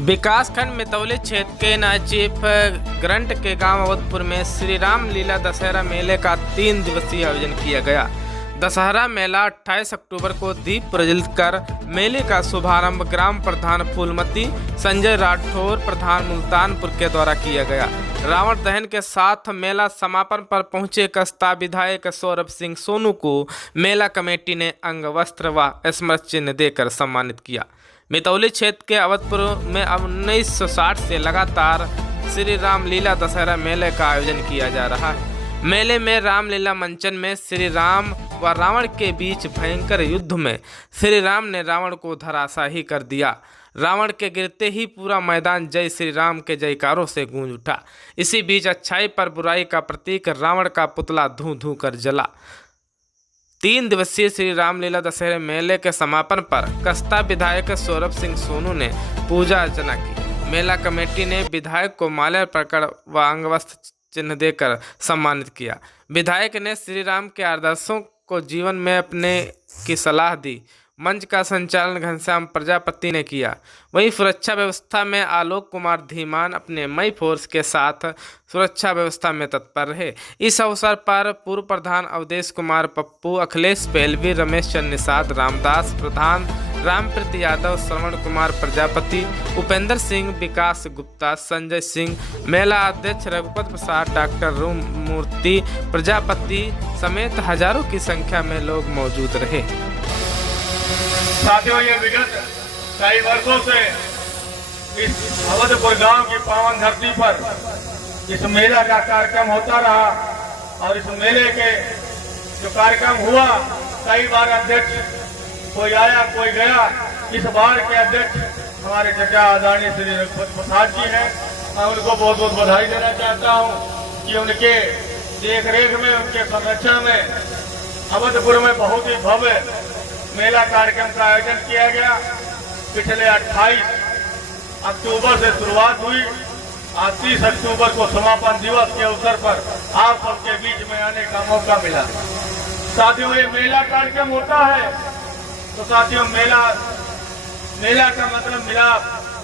विकासखंड मितौली क्षेत्र के नाचीफ ग्रंट के गांव अवधपुर में श्री राम लीला दशहरा मेले का 3 दिवसीय आयोजन किया गया। दशहरा मेला 28 अक्टूबर को दीप प्रज्वलित कर मेले का शुभारंभ ग्राम प्रधान फूलमती संजय राठौर प्रधान मुल्तानपुर के द्वारा किया गया। रावण दहन के साथ मेला समापन पर पहुंचे कस्ता विधायक सौरभ सिंह सोनू को मेला कमेटी ने अंग वस्त्र व स्मृति चिन्ह देकर सम्मानित किया। मितौली क्षेत्र के अवधपुर में अब 1960 से लगातार श्री राम लीला दशहरा मेले का आयोजन किया जा रहा है। मेले में रामलीला मंचन में श्री राम व रावण के बीच भयंकर युद्ध में श्री राम ने रावण को धराशायी कर दिया। रावण के गिरते ही पूरा मैदान जय श्री राम के जयकारों से गूंज उठा। इसी बीच अच्छाई पर बुराई का प्रतीक रावण का पुतला धूं धूं कर जला। 3 दिवसीय श्री रामलीला दशहरे मेले के समापन पर कस्ता विधायक सौरभ सिंह सोनू ने पूजा अर्चना की। मेला कमेटी ने विधायक को माल्यार्पण कर व अंगवस्त्र चिन्ह देकर सम्मानित किया। विधायक ने श्री राम के आदर्शों को जीवन में अपने की सलाह दी। मंच का संचालन घनश्याम प्रजापति ने किया। वहीं सुरक्षा व्यवस्था में आलोक कुमार धीमान अपने मई फोर्स के साथ सुरक्षा व्यवस्था में तत्पर रहे। इस अवसर पर पूर्व प्रधान अवधेश कुमार पप्पू, अखिलेश पहलवी, रमेश चंद्र निषाद, रामदास प्रधान, रामप्रीत यादव, श्रवण कुमार प्रजापति, उपेंद्र सिंह, विकास गुप्ता, संजय सिंह, मेला अध्यक्ष रघुपत प्रसाद, डॉक्टर रूम मूर्ति प्रजापति समेत हजारों की संख्या में लोग मौजूद रहे। साथियों, ये विगत कई वर्षों से इस अवधपुर गांव की पावन धरती पर इस मेला का कार्यक्रम होता रहा और इस मेले के जो कार्यक्रम हुआ, कई बार अध्यक्ष कोई आया कोई गया। इस बार के अध्यक्ष हमारे चचा आदरणीय श्री रघुपत प्रसाद जी हैं। मैं उनको बहुत बहुत बधाई देना चाहता हूं कि उनके देख रेख में, उनके संरक्षण में अवधपुर में बहुत ही भव्य मेला कार्यक्रम का आयोजन किया गया। पिछले 28 अक्टूबर से शुरुआत हुई। आज 30 अक्टूबर को समापन दिवस के अवसर पर आप सबके बीच में आने का मौका मिला। साथियों, ये मेला कार्यक्रम होता है तो साथियों मेला का मतलब मिलाप,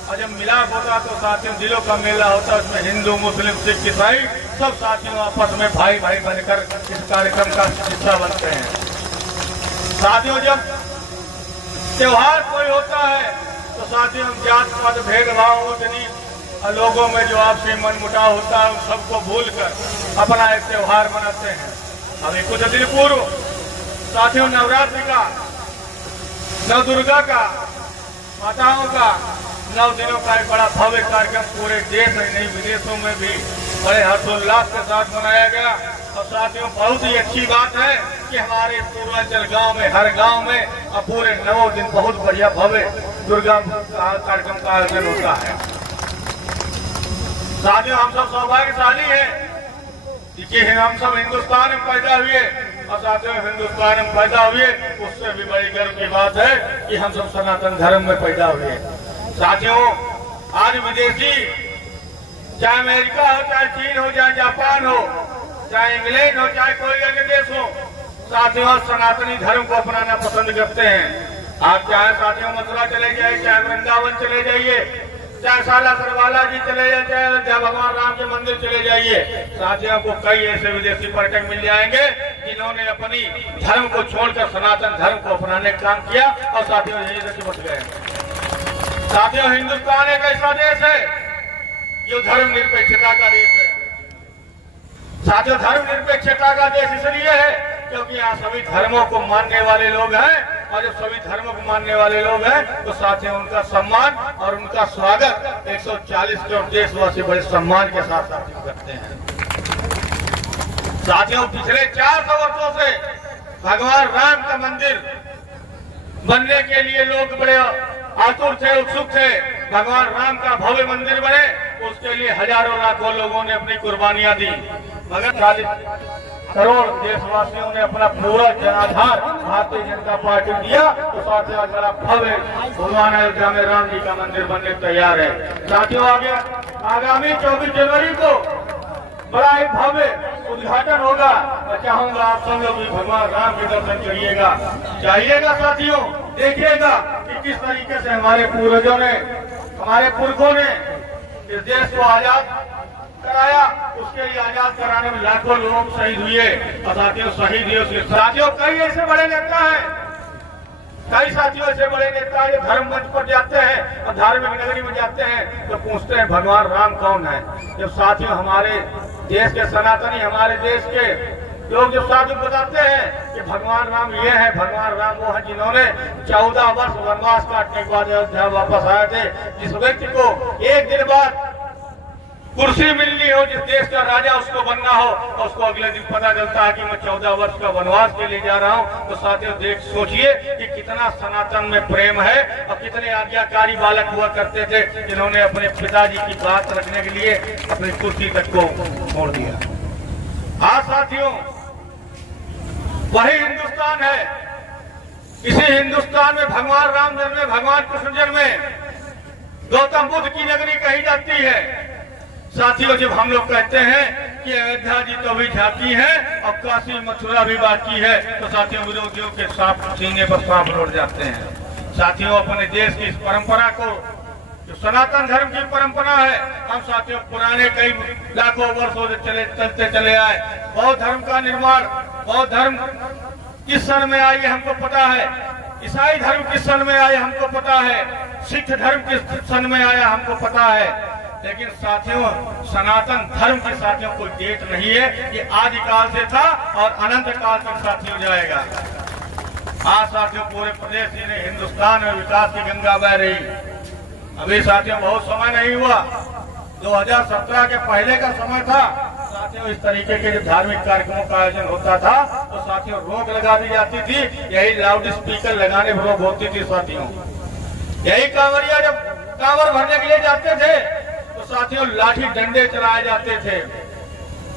और जब मिलाप होता तो साथियों दिलों का मेला होता। उसमें हिंदू, मुस्लिम, सिख, ईसाई सब साथियों आपस में भाई भाई बनकर इस कार्यक्रम का हिस्सा बनते हैं। साथियों, जब त्योहार कोई होता है तो साथियों जात पात भेदभाव और लोगों में जो आपसी मनमुटाव होता है उन सबको भूलकर अपना एक त्योहार मनाते हैं। अभी कुछ दिन पूर्व साथियों नवरात्रि का, नव दुर्गा का, माताओं का 9 दिनों का एक बड़ा भव्य कार्यक्रम पूरे देश में नहीं विदेशों में भी बड़े हर्षोल्लास के साथ मनाया गया। और साथियों, बहुत ही अच्छी बात है कि हमारे पूर्वांचल गांव में, हर गांव में अब पूरे 9 दिन बहुत बढ़िया भव्य दुर्गा कार्यक्रम का आयोजन होता है। साथियों, हम सब सौभाग्यशाली हैं कि हम सब हिंदुस्तान में पैदा हुए और साथियों हिंदुस्तान में पैदा हुए उससे भी बड़ी गर्व की बात है कि हम सब सनातन धर्म में पैदा हुए। साथियों, आज विदेशी, चाहे अमेरिका हो, चाहे चीन हो, चाहे जापान हो, चाहे इंग्लैंड हो, चाहे कोई अन्य देश हो, साथियों सनातनी धर्म को अपनाना पसंद करते हैं। आप चाहे साथियों मथुरा चले जाइए, चाहे वृंदावन चले जाइए, चाहे साला सरवाला जी चले जाइए, चाहे भगवान राम के मंदिर चले जाइए, साथियों को कई ऐसे विदेशी पर्यटक मिल जाएंगे जिन्होंने अपनी धर्म को छोड़कर सनातन धर्म को अपनाने का काम किया और साथियों यही से चिपट गए। साथियों, हिंदुस्तान एक ऐसा देश है जो धर्म निरपेक्षता का देश है। साथियों, धर्म निरपेक्षता का देश इसलिए है क्योंकि यहाँ सभी धर्मों को मानने वाले लोग हैं और जब सभी धर्मों को मानने वाले लोग हैं तो साथियों उनका सम्मान और उनका स्वागत 140 करोड़ देशवासी बड़े सम्मान के साथ साथियों करते हैं। साथियों, पिछले 400 वर्षों से भगवान राम का मंदिर बनने के लिए लोग बड़े आतुर थे, उत्सुक थे। भगवान राम का भव्य मंदिर बने, उसके लिए हजारों लाखों लोगों ने अपनी कुर्बानियां दी, मगर 40 करोड़ देशवासियों ने अपना पूरा जनाधार भारतीय जनता पार्टी दिया तो साथियों आज बड़ा भव्य भगवान अयोध्या में राम जी का मंदिर बनने तैयार है। साथियों, आगामी 24 जनवरी को बड़ा ही भव्य उद्घाटन होगा। मैं चाहूंगा आप सब लोग भी भगवान राम के दर्शन करिएगा, जाइएगा साथियों, देखिएगा कि किस तरीके से हमारे पूर्वजों ने हमारे पुरखों ने इस देश को आजाद कराया, उसके लिए आजाद कराने में लाखों लोग शहीद हुए और साथियों शहीद हुए उसके साथियों कई ऐसे बड़े नेता हैं, कई साथियों ऐसे बड़े नेता ये धर्म मंच पर जाते हैं और धार्मिक नगरी में जाते हैं तो पूछते हैं भगवान राम कौन है। जब साथियों हमारे देश के सनातनी, हमारे देश के लोग जब साथियों बताते हैं कि भगवान राम ये है, भगवान राम वो है जिन्होंने 14 वर्ष वनवास काटने के बाद अयोध्या वापस आए थे। जिस व्यक्ति को एक दिन बाद कुर्सी मिलनी हो, जिस देश का राजा उसको बनना हो, तो उसको अगले दिन पता चलता है कि मैं 14 वर्ष का वनवास के लिए जा रहा हूँ। तो साथियों देख सोचिए कि कितना सनातन में प्रेम है और कितने आज्ञाकारी बालक हुआ करते थे जिन्होंने अपने पिताजी की बात रखने के लिए अपनी कुर्सी तक को छोड़ दिया। हाँ साथियों, वही हिंदुस्तान है। इसी हिंदुस्तान में भगवान राम जन्मे, भगवान कृष्ण जन्मे, गौतम बुद्ध की नगरी कही जाती है। साथियों जब हम लोग कहते हैं कि अयोध्या जी तो अभी झांकी है और काशी मथुरा भी बाकी है, तो साथियों विरोधियों के सांप सीने पर सांप लौट जाते हैं। साथियों अपने देश की इस परंपरा को, जो सनातन धर्म की परंपरा है, हम साथियों पुराने कई लाखों वर्षों से चलते चले आए। बौद्ध धर्म का निर्माण, बौद्ध धर्म किस सन में आई हमको पता है, ईसाई धर्म किस सन में आए हमको पता है, सिख धर्म किस सन में आया हमको पता है, लेकिन साथियों सनातन धर्म के साथियों कोई डेट नहीं है। ये आदिकाल से था और अनंत काल तक साथियों जाएगा। आज साथियों पूरे प्रदेश में हिंदुस्तान में विकास की गंगा बह रही। अभी साथियों बहुत समय नहीं हुआ, 2017 के पहले का समय था साथियों। इस तरीके के जो धार्मिक कार्यक्रमों का आयोजन होता था तो साथियों रोक लगा दी जाती थी, यही लाउड स्पीकर लगाने पर रोक होती थी साथियों। यही कांवरिया जब कांवर भरने के लिए जाते थे तो साथियों लाठी डंडे चलाए जाते थे।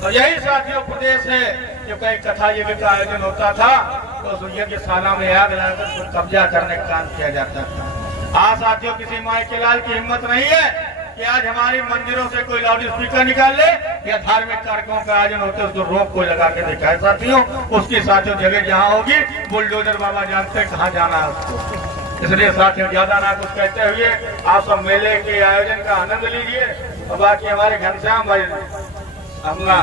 और यही साथियों प्रदेश है जो कहीं कथा यज्ञ का आयोजन होता था तो उस यज्ञशाला में आग लगाकर कब्जा करने का काम किया जाता था। आज साथियों किसी माई के लाल की हिम्मत नहीं है कि आज हमारी मंदिरों से कोई लाउड स्पीकर निकाल ले या धार्मिक कार्यक्रमों का आयोजन होते उसको रोक कोई लगा के दिखाए साथियों। उसकी साथियों जगह जहाँ होगी बुलडोजर बाबा जानते हैं कहाँ जाना है उसको। इसलिए साथियों ज्यादा ना कुछ कहते हुए आप सब मेले के आयोजन का आनंद लीजिए और बाकी हमारे घनश्याम भाई अपना